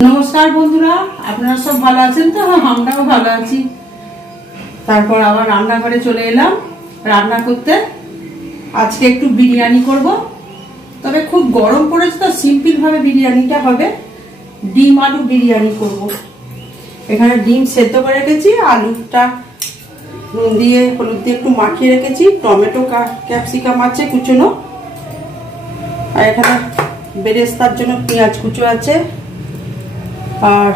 नमस्कार बंधुरा आपनारा सब भालो आছেন তো আমরাও ভালো আছি। তারপর আবার রান্না করে চলে এলাম রান্না করতে। আজকে একটু বিরিয়ানি করব, তবে খুব গরম পড়েছে তো সিম্পল ভাবে বিরিয়ানিটা হবে। ডিম আলু বিরিয়ানি করব। এখানে ডিম সেদ্ধ করে রেখেছি, আলুটা নুন দিয়ে হলুদ দিয়ে একটু মাখিয়ে রেখেছি, টমেটো ক্যাপসিকাম আছে কুচনো, আর এখানে বেরেস্তার জন্য পেঁয়াজ কুচো আছে, আর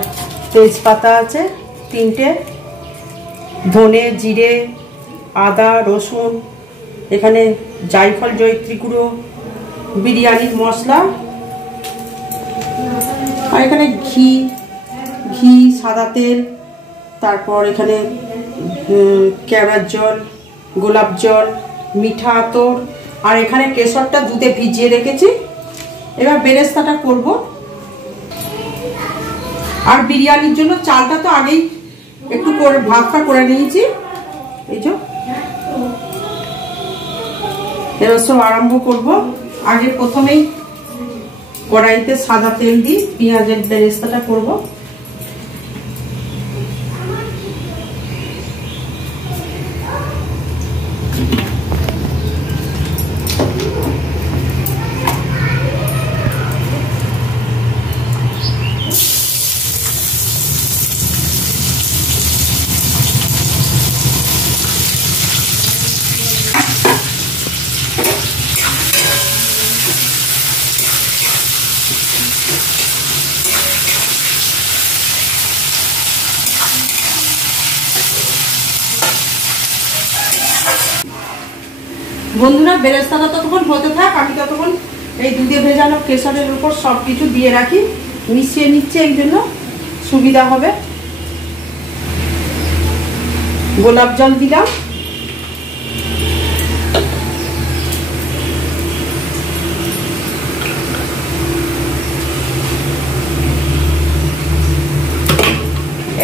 তেজপাতা আছে তিনটে, ধনে জিরে আদা রসুন, এখানে জায়ফল জয়িত্রী গুঁড়ো, বিরিয়ানির মশলা, আর এখানে ঘি সাদা তেল, তারপর এখানে কেওড়ার জল, গোলাপ জল, মিঠা আতর, আর এখানে কেশরটা দুধে ভিজিয়ে রেখেছি। এবার বেরেস্তাটা করব। আর বিরিয়ানির জন্য চালটা তো আগেই একটু করে ভাতটা করে নিয়েছি। এই যে এবার সব আরম্ভ করব। আগে প্রথমেই কড়াইতে সাদা তেল দিই, পেঁয়াজের বেরেস্তাটা করব। বন্ধুরা বেরেস্তাটা ততক্ষণ হতে থাক, আমি ততক্ষণ এই দুধে ভেজানো কেশরের উপর সবকিছু দিয়ে রাখি, মিশিয়ে নিচ্ছে, এই জন্য সুবিধা হবে। গোলাপ জল দিলাম,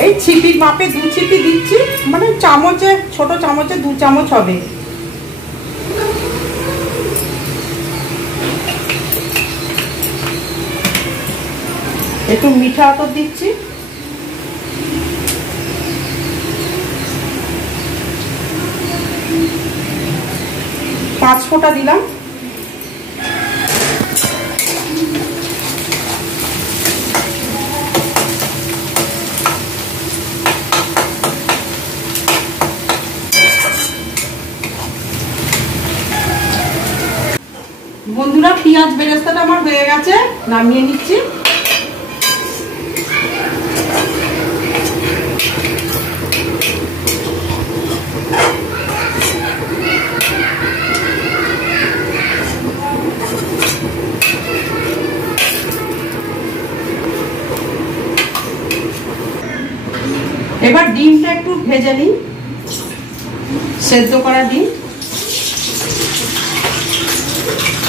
এই ছিপির মাপে 2 ছিপি দিচ্ছি, মানে চামচে ছোট চামচে 2 চামচ হবে। একটু মিঠা আতর দিচ্ছি, পাঁচ ফোঁটা দিলাম, বন্ধুরা পেঁয়াজ বেরেস্তাটা আমার হয়ে গেছে, নামিয়ে নিচ্ছি। এবার ডিমটা একটু ভেজে নিই, সেদ্ধ করা ডিম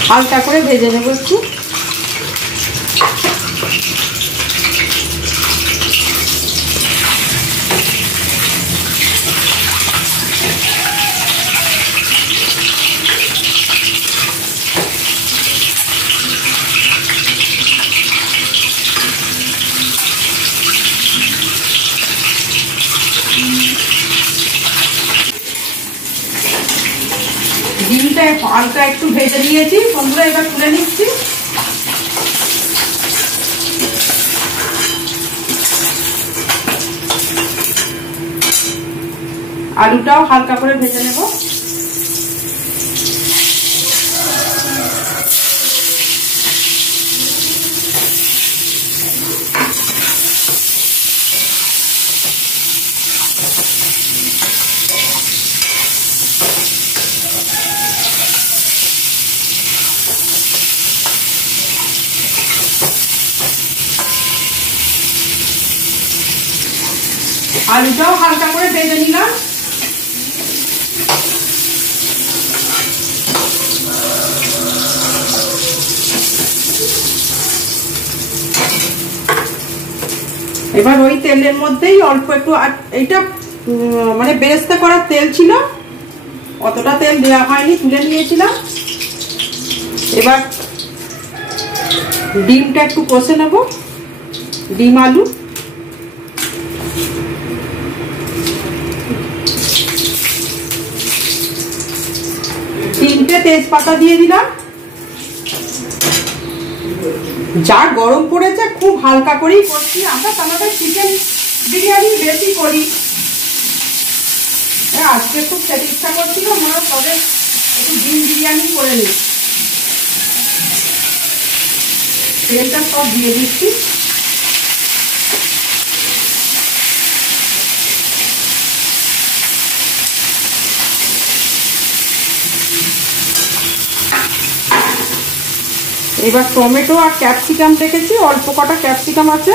হালকা করে ভেজে নেব একটু। ডিমটা হালকা একটু ভেজে নিয়েছি বন্ধুরা, এবার তুলে নিচ্ছি। আলুটাও হালকা করে ভেজে নেব। আলুটাও হালকা করে ভেজে নিলাম। এবার ওই তেলের মধ্যেই অল্প একটু, এইটা মানে বেরেস্তা করার তেল ছিল, অতটা তেল দেওয়া হয়নি, তুলে নিয়েছিলাম। এবার ডিমটা একটু কষে নেব। ডিম আলু, তিনটে তেজপাতা দিয়ে দিলাম। যা গরম পড়েছে খুব হালকা করেই করছি আমরা, আমাদের চিকেন বিরিয়ানি বেশি করি। আজকে খুব খেতে ইচ্ছা করছিল, আমরা তবে একটু ডিম বিরিয়ানি করে নিই। তেলটা সব দিয়ে দিচ্ছি। এবার টমেটো আর ক্যাপসিকাম রেখেছি, অল্প কটা ক্যাপসিকাম আছে।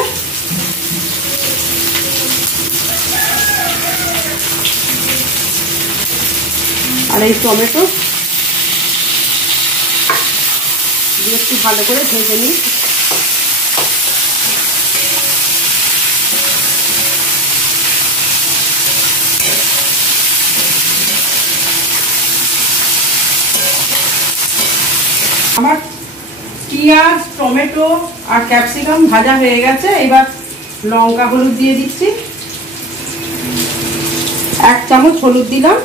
আর এই টমেটো দিয়ে একটু ভালো করে ভেজে নিই। আমার পেঁয়াজ, টমেটো আর ক্যাপসিকাম ভাজা হয়ে গেছে। এবার লঙ্কা হলুদ দিয়ে দিচ্ছি। 1 চামচ হলুদ দিলাম,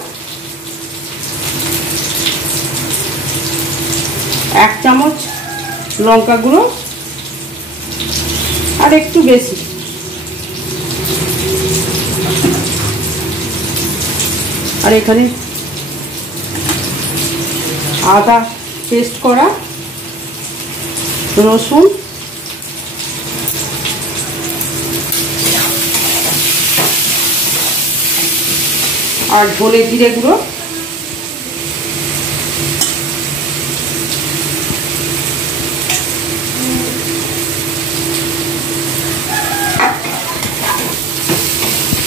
1 চামচ লঙ্কা গুঁড়ো, আর একটু বেশি। আর এখানে আদা পেস্ট করা, রসুন, আর ধনে জিরে গুঁড়ো।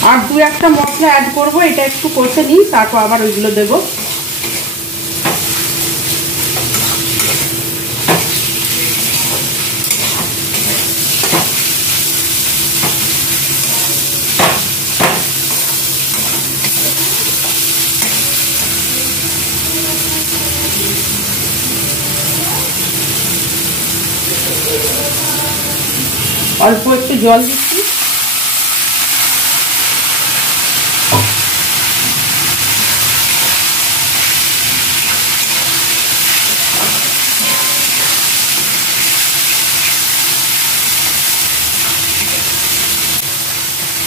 আর 2-1টা মশলা অ্যাড করবো, এটা একটু কষে নিই, তারপর আবার ওইগুলো দেবো। অল্প একটু জল দিচ্ছি।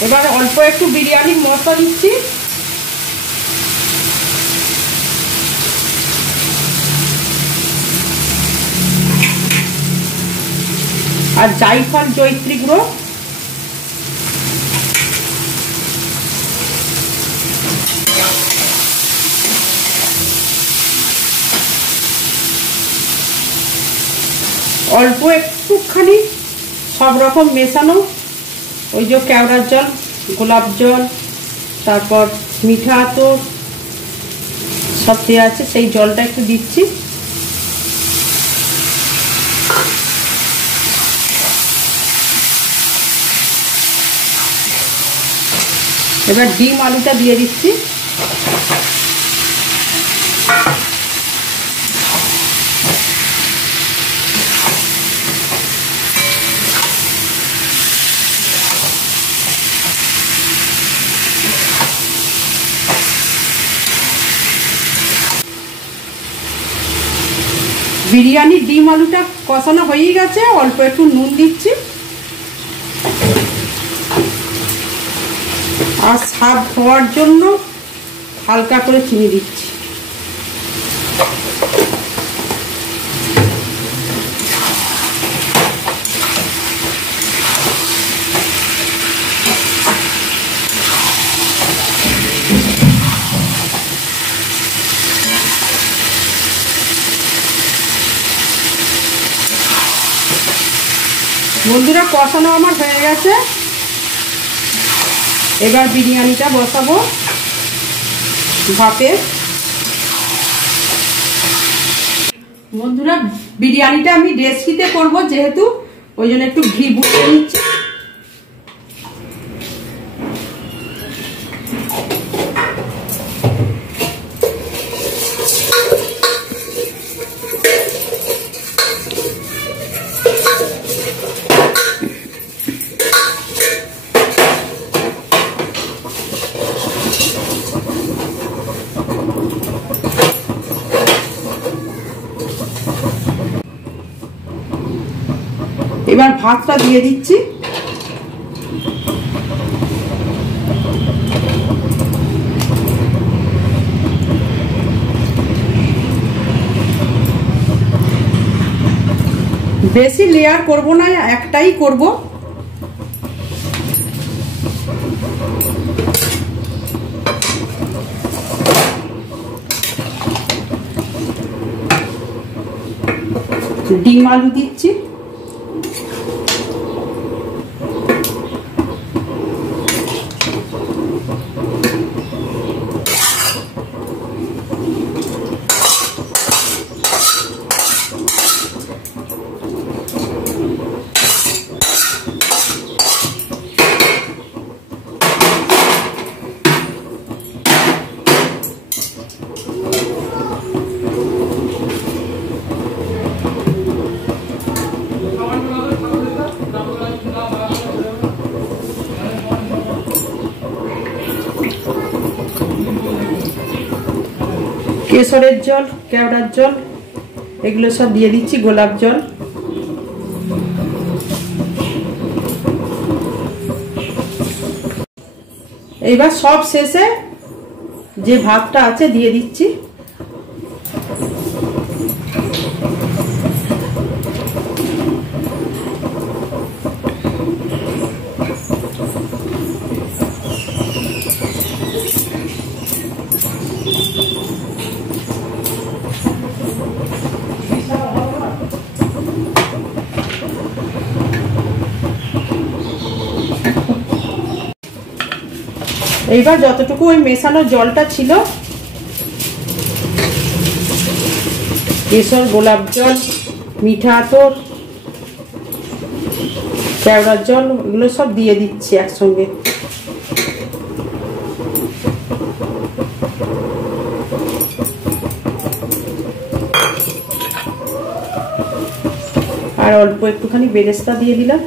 এবার অল্প একটু বিরিয়ানি মশলা দিচ্ছি। আর জায়ফল জয়িত্রী গুঁড়ো, অল্প একটুখানি সব রকম মেশানো, ওই যে কেওড়ার জল, গোলাপ জল, তারপর মিঠা আতর সব দেওয়া আছে, সেই জলটা একটু দিচ্ছি। এবার ডিম আলুটা দিয়ে দিচ্ছি। বিরিয়ানির ডিম আলুটা কষানো হয়ে গেছে, অল্প একটু নুন দিচ্ছি। আর স্বাদ হওয়ার জন্য হালকা করে চিনি দিচ্ছি। বন্ধুরা, কষানো আমার হয়ে গেছে। এবার বিরিয়ানিটা বসাবো ভাপে। বন্ধুরা, বিরিয়ানিটা আমি ডেচকিতে করবো, যেহেতু ওই জন্য একটু ঘি বুঝিয়ে নিচ্ছি। এবার ভাতটা দিয়ে দিচ্ছি। বেশি লেয়ার করব না, একটাই করব। ডিম আলু দিচ্ছি। কেশরের জল, কেওড়ার জল, এগুলো সব দিয়ে দিচ্ছি, গোলাপ জল। এইবার সব শেষে যে ভাতটা আছে দিয়ে দিচ্ছি। এইবার যতটুকু ওই মেশানো জলটা ছিল, কেশর, গোলাপ জল, মিঠা আতর, কেওড়ার জল, এগুলো সব দিয়ে দিচ্ছি একসঙ্গে। আর অল্প একটুখানি বেরেস্তা দিয়ে দিলাম।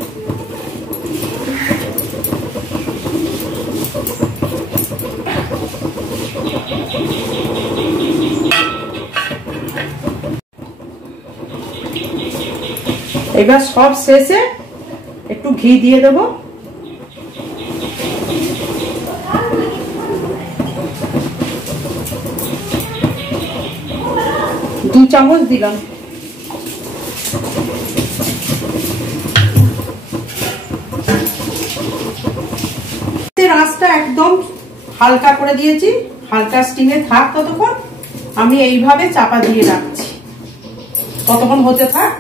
এবার সব শেষে একটু ঘি দিয়ে দেব। 2 চামচ দিলাম। আঁচটা একদম হালকা করে দিয়েছি, হালকা স্টিমে থাক ততক্ষণ। আমি এইভাবে চাপা দিয়ে রাখছি, ততক্ষণ হতে থাক।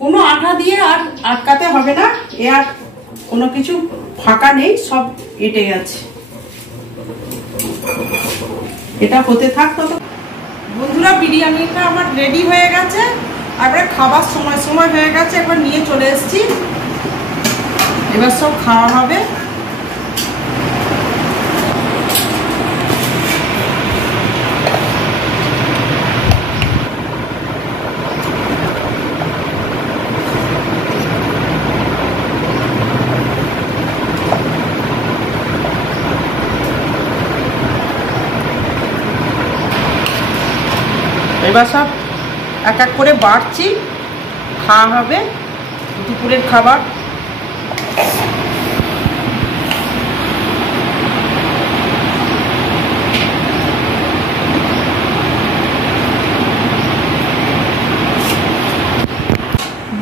কোনো আঠা দিয়ে আর আটকাতে হবে না, এ আর কোনো কিছু ফাঁকা নেই, সব এঁটে গেছে। এটা হতে থাক তত। বন্ধুরা, বিরিয়ানিটা আমার রেডি হয়ে গেছে। এবারে খাবার সময় হয়ে গেছে, একবার নিয়ে চলে এসেছি। এবার সব খাওয়া হবে। এবার সব এক এক করে বাড়ছি, খাওয়া হবে দুপুরের খাবার।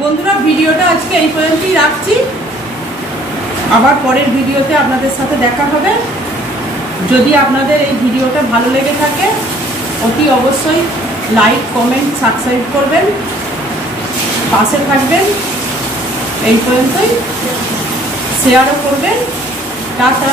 বন্ধুরা, ভিডিওটা আজকে এই পর্যন্তই রাখছি। আবার পরের ভিডিওতে আপনাদের সাথে দেখা হবে। যদি আপনাদের এই ভিডিওটা ভালো লেগে থাকে, অতি অবশ্যই লাইক, কমেন্ট, সাবস্ক্রাইব করবেন, পাশে থাকবেন। এই পর্যন্তই, শেয়ারও করবেন। টাটা।